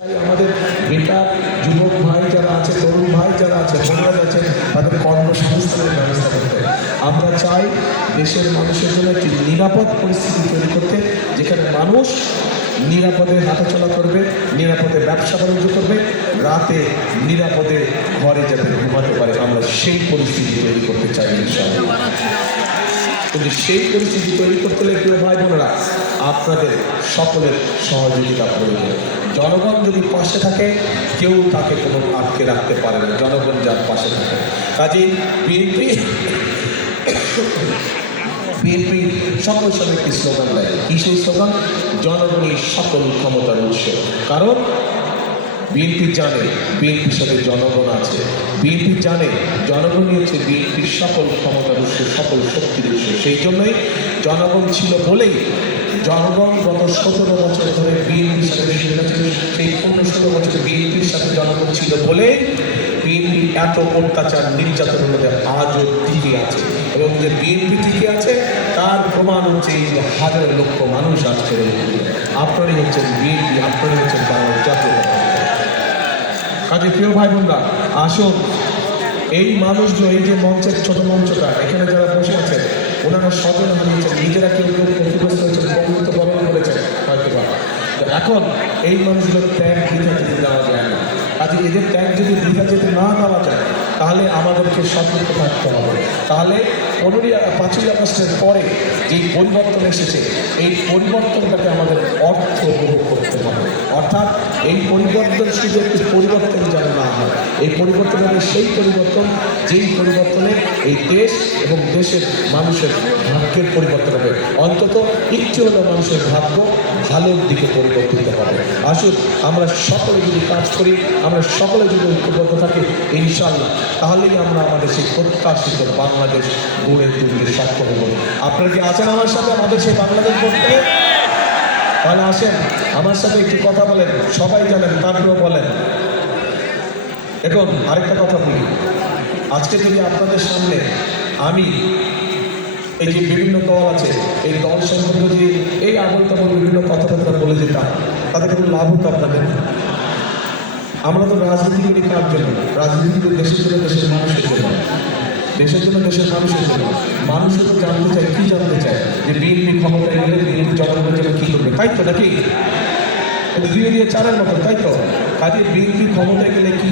আমাদের বেকার যুবক ভাই যারা আছে, তরুণ ভাই যারা আছে, বোনরা আছেন, তাদের কর্মসংস্থানের ব্যবস্থা করতে আমরা চাই দেশের মানুষের জন্য একটি নিরাপদ পরিস্থিতি তৈরি করতে, যেখানে মানুষ নিরাপদে হাঁটাচলা করবে, নিরাপদে ব্যবসা বাণিজ্য করবে, রাতে নিরাপদে ঘরে যাতে ঘুমাতে পারে। আমরা সেই পরিস্থিতি তৈরি করতে চাই ইনশাআল্লাহ। কিন্তু সেই পরিস্থিতি তৈরি করতে হলে প্রিয় ভাই বোনেরা, আপনাদের সকলের সহযোগিতা প্রয়োজন। জনগণ যদি পাশে থাকে, কেউ তাকে কোনো আটকে রাখতে পারে না, জনগণ যার পাশে থাকে। কাজেই বিএনপি সকল সময় একটি স্লোগান দেয়। কি সেই স্লোগান? জনগণই সকল ক্ষমতার উৎস। কারণ বিএনপি জানে বিএনপির সাথে জনগণ আছে, বিএনপি জানে জনগণই হচ্ছে বিএনপির সকল ক্ষমতার উৎস, সকল শক্তির উৎস। সেই জন্যই জনগণ ছিল বলেই জনগণ গত 17 বছর ধরে বিএনপির সাথে সেই 15-16 বছর বিএনপির সাথে জনগণ ছিল বলে বিএনপি এত অত্যাচার নির্যাতনের মধ্যে আজও টিকে আছে। এবং যে বিএনপি টিকে আছে তার প্রমাণ হচ্ছে এই যে হাজার লক্ষ মানুষ আজকে আপনারই হচ্ছেন বিএনপি, আপনারই হচ্ছেন বাংলার জাতীয়। কাজে প্রিয় ভাই বোনরা, আসুন এই মানুষগুলো, এই যে মঞ্চের ছোট মঞ্চটা, এখানে যারা বসে আছেন ওনারা স্বজন হারিয়েছেন, নিজেরা কেউ কেউ ক্ষতিগ্রস্ত হয়েছেন, বন্ধুত্ব বরণ করেছেন হয়তো বা। এখন এই মানুষগুলোর ত্যাগ বৃথা যেতে দেওয়া যায় না। কাজে এদের ত্যাগ যদি বৃথা যেতে না দেওয়া যায়, তাহলে আমাদেরকে সতর্ক থাকতে হবে। তাহলে 5ই আগস্টের পরে যেই পরিবর্তন এসেছে, এই পরিবর্তনটাকে আমাদের অর্থ উপভোগ করতে হবে। অর্থাৎ এই পরিবর্তন শুধু একটি পরিবর্তন যেন না হয়, এই পরিবর্তন হবে সেই পরিবর্তন যেই পরিবর্তনে এই দেশ এবং দেশের মানুষের ভাগ্যের পরিবর্তন হবে। অন্তত একটু হলেও মানুষের ভাগ্য ভালোর দিকে পরিবর্তিত হবে। আসুন আমরা সকলে যদি কাজ করি, আমরা সকলে যদি ঐক্যবদ্ধ থাকি, ইনশাআল্লাহ তাহলেই আমরা আমাদের সেই প্রত্যাশিত বাংলাদেশ গড়ে তুলতে সক্ষম হব। আপনারা কি আছেন আমার সাথে আমাদের সেই বাংলাদেশ গড়তে? তাহলে আসেন আমার সাথে একটু কথা বলেন। সবাই জানেন, তারপরেও বলেন। এখন আরেকটা কথা বলি, আজকে যদি আপনাদের সামনে আমি এই যে বিভিন্ন দল আছে, এই দল সম্বন্ধে যদি এই আবল তাবল বিভিন্ন কথাবার্তা বলে যেতাম, তাদের কোনো লাভ হতো আপনাদের? আমরা তো রাজনীতি করি কার জন্য? রাজনীতি করি দেশের জন্য, দেশের মানুষের জন্য, দেশের জন্য, দেশের মানুষের জন্য। মানুষও তো জানতে চায়, কি জানতে চায় যে বিএনপি ক্ষমতায় গেলে বিএনপি জনগণের জন্য কী করবে, তাই তো নাকি? দিয়ে চারের মতো, তাই তো? কাজে বিএনপি ক্ষমতায় গেলে কি